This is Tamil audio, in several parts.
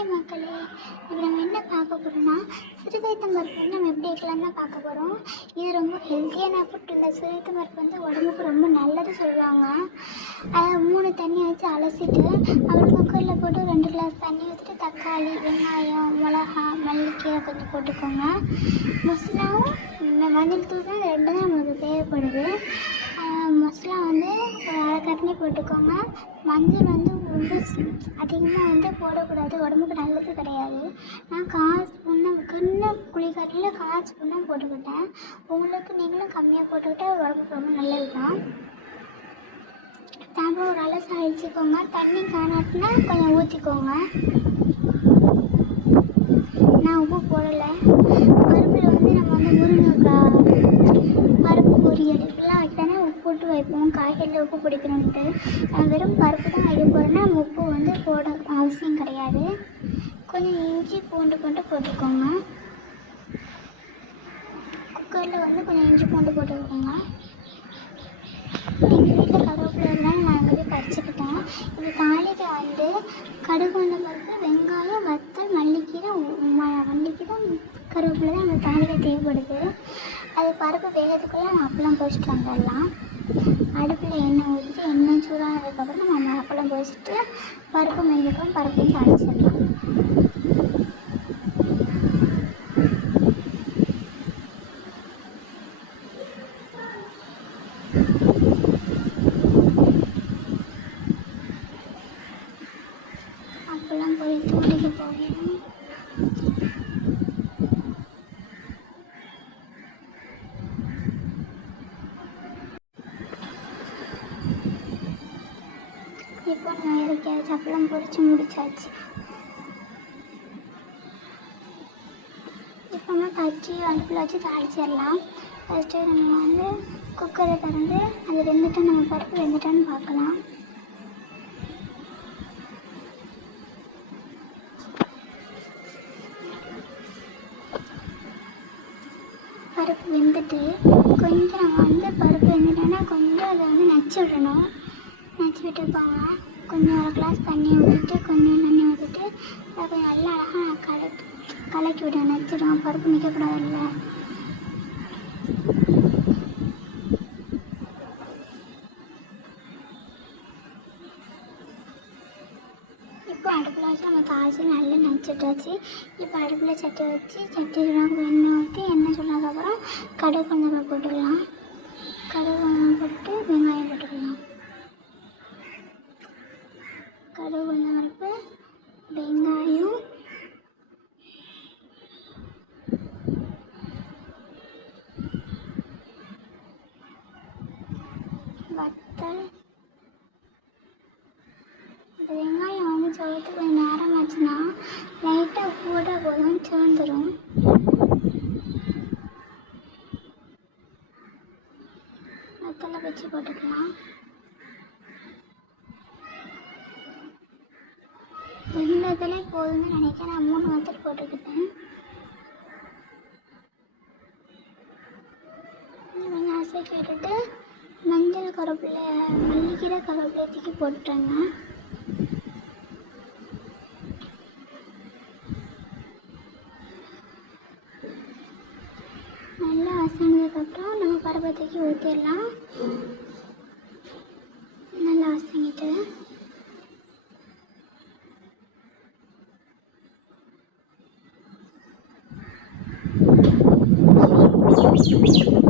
ஹாய் மக்களே இப்போ நம்ம என்ன பார்க்க போகிறோம்னா சிறுகைத்தம் பருப்பு வந்து நம்ம எப்படி வைக்கலாம் தான் பார்க்க போகிறோம் இது ரொம்ப ஹெல்த்தியான ஃபுட் இந்த சிறுகைத்தம் பருப்பு வந்து உடம்புக்கு ரொம்ப நல்லது சொல்லுவாங்க. அதை மூணு தண்ணி வச்சு அலசிட்டு அப்புறம் குக்கரில் போட்டு ரெண்டு கிளாஸ் தண்ணி ஊற்றிட்டு தக்காளி வெங்காயம் மிளகா மல்லிக்கீரை கொஞ்சம் போட்டுக்கோங்க. மசாலாவும் மஞ்சள் தூள் தான் ரெண்டு தான் நமக்கு தேவைப்படுது. ஆஹ் வந்து ஒரு போட்டுக்கோங்க. மஞ்சள் வந்து ரொம்ப அதிகமாக வந்து போடக்கூடாது. உடம்புக்கு நல்லது கிடையாது. நான் கால் ஸ்பூன் தான் கிண்ண குழிக்கரண்டில் கால் ஸ்பூன் தான் போட்டுக்கிட்டேன். உங்களுக்கு நீங்களும் கம்மியாக போட்டுக்கிட்டால் உடம்புக்கு ரொம்ப நல்லது தான் தாங்க ஒரு அலசு அழிச்சிக்கோங்க. தண்ணி காணாட்டினா கொஞ்சம் ஊற்றிக்கோங்க நான் உப்பு போடலை. பருப்பில் வந்து நம்ம வந்து முருங்கைக்காய் பருப்பு பொரியல் இப்படிலாம் வைக்கனா உப்பு போட்டு வைப்போம். காய்கறியில் உப்பு பிடிக்கணுன்ட்டு வெறும் பருப்பு தான் வைக்க போகிறோன்னா நம்ம உப்பு வந்து போட அவசியம் கிடையாது. கொஞ்சம் இஞ்சி பூண்டு மட்டும் போட்டுக்கோங்க. குக்கரில் வந்து கொஞ்சம் இஞ்சி பூண்டு போட்டுக்கோங்க. எங்கள் வீட்டில் கருவேப்பிலை இருந்தாலும் நான் வந்து பறிச்சுக்கிட்டேன் இது தாளிக்க வந்து கடுகு உளுந்த பருப்பு வெங்காயம் வத்தல் மல்லிக்கீரை மல்லிக்கீரை கருவேப்பிலை தான் அந்த தாளிக்க தேவைப்படுது. அது பருப்பு வேகிறதுக்குள்ளே நான் அப்பளம் பொரிச்சிட்டு வந்துடலாம். அடுப்பில் எண்ணெய் ஊற்றிட்டு எண்ணெய் சூடானதுக்கப்புறம் நம்ம அப்பளம் பொரிச்சிட்டு பருப்பு மெய்துக்கும் பருப்பையும் தாளிச்சிடலாம் அப்பளம் பொரித்து முடிக்க போகிறோம் இப்போ நான் இறக்கியாச்சு சப்பளம் பொறிச்சு முடிச்சாச்சு. இப்போ நம்ம தச்சு அடுப்பில் வச்சு தாளிச்சிடலாம். ஃபஸ்ட்டு நம்ம வந்து குக்கரை திறந்து அது வெந்துட்டு நம்ம பருப்பு வெந்துட்டான்னு பார்க்கலாம். பருப்பு வெந்துட்டு கொஞ்சம் நம்ம வந்து பருப்பு வெந்துட்டோன்னா கொஞ்சம் அதை வந்து நச்சு விடணும் நினச்சி விட்டுருப்பாங்க கொஞ்சம் ஒரு கிளாஸ் தண்ணி ஊற்றிட்டு கொஞ்சம் தண்ணி ஊற்றிட்டு அதை நல்லா அழகாக கலக்கி கலக்கி விட நினச்சிடும் பருப்பு நிற்கக்கூடாதுல்ல இப்போ அடுப்பில் வச்சு நம்ம காய்ச்சி நல்லா நச்சுட்டாச்சு இப்போ அடுப்பில் சட்டி வச்சு சட்டி எண்ணெய் ஊற்றி எண்ணெய் சொன்னதுக்கப்புறம் கடுகு கொஞ்சம் போட்டுக்கலாம் கடுகு கொஞ்சம் போட்டு வெங்காயம் போட்டுக்கலாம் கடுகு கொஞ்சம் பருப்பு வெங்காயம் வத்தல் அது வெங்காயம் வந்து சவுத்து கொஞ்சம் நேரம் ஆச்சுன்னா லைட்டாக உப்பு போட்டால் போதும் சிவந்துடும் வத்தலை வச்சு போட்டுக்கலாம். வெந்ததிலே போதும்னு நினைக்கிறேன். நான் மூணு வத்தல் போட்டுக்கிட்டேன். கொஞ்சம் அசைக்கி விட்டுட்டு மஞ்சள் கருவேப்பிலை மல்லிக்கீரை கருவேப்பிலை தூக்கி போட்டுட்டேங்க நல்லா வசங்கினதுக்கப்புறம் நம்ம பருப்பை தூக்கி ஊற்றிடலாம் நல்லா வசங்கிட்டு you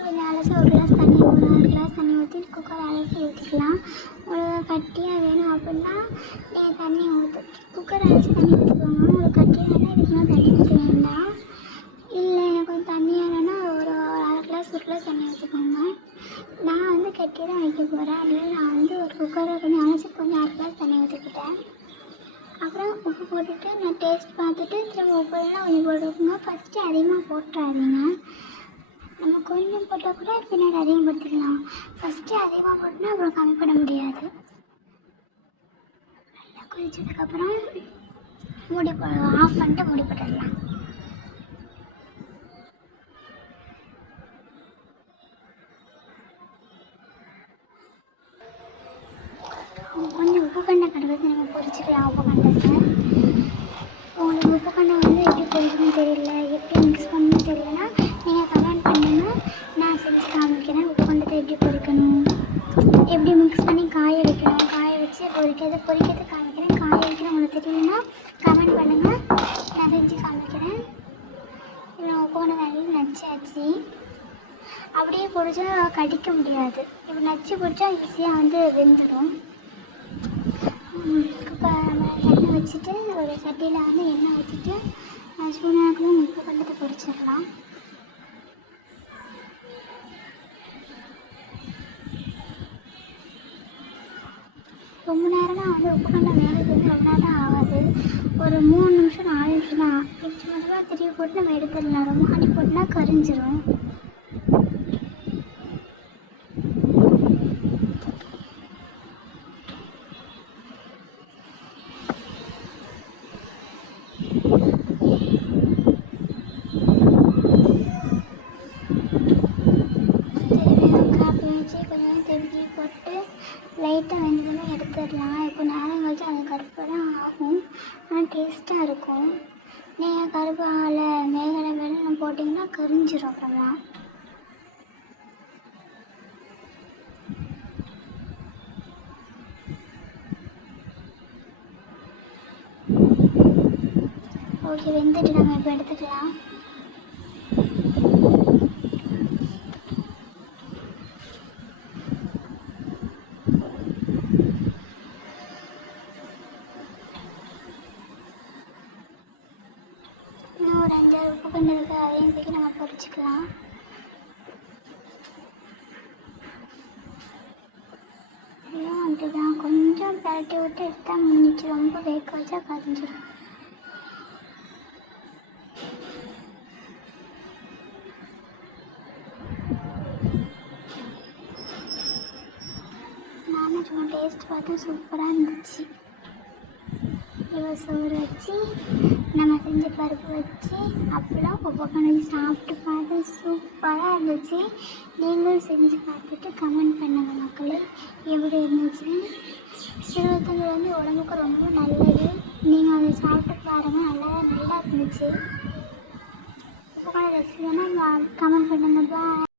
கொஞ்சம் அலசி ஒரு கிளாஸ் தண்ணி ஒரு அரை கிளாஸ் தண்ணி ஊற்றி குக்கர் அலசி ஊற்றிக்கலாம் உங்களுக்கு கட்டியாக வேணும் அப்படின்னா நீங்கள் தண்ணி ஊற்று குக்கர் அலசி தண்ணி ஊற்றிக்கோங்க உங்களுக்கு கட்டியாக வேணால் இதுக்கு மேலே தண்ணி ஊற்ற வேண்டாம் இல்லை எனக்கு கொஞ்சம் தண்ணியாக வேணும்னா ஒரு அரை கிளாஸ் ஒரு கிளாஸ் தண்ணி ஊற்றிக்கோங்க நான் வந்து கட்டி தான் வைக்க போகிறேன் அதனால நான் வந்து ஒரு குக்கரை கொஞ்சம் அலசி கொஞ்சம் அரை கிளாஸ் தண்ணி ஊற்றிக்கிட்டேன் அப்புறம் உப்பு போட்டுட்டு நான் டேஸ்ட் பார்த்துட்டு திரும்ப உப்பெல்லாம் கொஞ்சம் போட்டுக்கோங்க ஃபஸ்ட்டு அதிகமாக போட்டுறாதீங்க. நம்ம கொஞ்சம் போட்டால் கூட பின்னாடி அதிகப்படுத்திக்கலாம் ஃபஸ்ட்டு அதிகமாக போட்டோம்னா அப்புறம் கம்மி பண்ண முடியாது. நல்லா கொதிச்சதுக்கப்புறம் மூடி போடலாம். ஆஃப் பண்ணிட்டு மூடி போட்டுடலாம். கொஞ்சம் உப்பு கண்டை கடுகு நம்ம பொரிச்சிக்கலாம். உப்பு கண்டத்தை உங்களுக்கு உப்பு கண்டை வந்து எப்படி பொரிக்கணும்னு தெரியல எப்படி மிக்ஸ் பண்ணணும்னு தெரியலனா நீங்கள் கமெண்ட் பண்ணுங்க நான் செஞ்சு காமிக்கிறேன் உப்பு கண்டத்தை எப்படி பொரிக்கணும் எப்படி மிக்ஸ் பண்ணி காய வைக்கணும் காய வச்சு பொரிக்கிறது பொரிக்கிறது காமிக்கிறேன் காய வைக்கணும் உங்களுக்கு தெரியலனா கமெண்ட் பண்ணுங்கள் நான் செஞ்சு காமிக்கிறேன். இப்போ போன வேலையில் நச்சாச்சு. அப்படியே பிடிச்சா கடிக்க முடியாது. இப்போ நச்சு பிடிச்சா ஈஸியாக வந்து வெந்துடும் இப்போ நம்ம எண்ணெய் வச்சுட்டு ஒரு சட்டியில் வந்து எண்ணெய் வச்சுட்டு சூடானதும் உப்பு கண்டத்தை பொரிச்சிடலாம். ரொம்ப நேரம்னா வந்து உட்காந்து வேலைக்கு வந்து ரொம்ப நேரம் ஆகாது. ஒரு மூணு நிமிஷம் நாலு நிமிஷம் தான். சும்மா சும்மா திருப்பி போட்டு நம்ம எடுத்துடலாம். ரொம்ப அடி போட்டுனா கரிஞ்சிரும் தேவையான காப்பி வச்சு கொஞ்சம் திருப்பி போட்டு லைட்டாக வெந்ததுமே எடுத்துடலாம். இப்போ நேரம் கழிச்சு அது கருப்பு தான் ஆகும். ஆனால் டேஸ்ட்டாக இருக்கும். நீங்கள் கருப்பு ஆகலை மேகலை மேலே போட்டிங்கன்னா கரிஞ்சிடும் அப்புறமா. ஓகே வெந்துட்டு நம்ம இப்போ எடுத்துக்கலாம் இன்னும் ஒரு அஞ்சாறு உப்பு கண்டு இருக்குது அதையும் தூக்கி நம்ம பொரிச்சுக்கலாம் இதுவும் அப்படிதான் கொஞ்சம் பரட்டி விட்டு எடுத்தால் முடிஞ்சிச்சு ரொம்ப வேக வச்சா கரிஞ்சிடும் நானும் சும்மா டேஸ்ட் பார்த்து சூப்பராக இருந்துச்சு இவ சோறு வச்சு நம்ம செஞ்ச பருப்பு வச்சு அப்பளம் உப்பக்கணி சாப்பிட்டு பார்த்து சூப்பராக இருந்துச்சு. நீங்களும் செஞ்சு பார்த்துட்டு கமெண்ட் பண்ணுங்க மக்களே எப்படி இருந்துச்சுன்னு சிறுவத்தங்கள் வந்து உடம்புக்கு ரொம்ப நல்லது. நீங்கள் அதை சாப்பிட்டு பாருங்கள் நல்லா நல்லா இருந்துச்சு. உப்பக்கணி ரெசிபினா கமெண்ட் பண்ணுங்க பாய்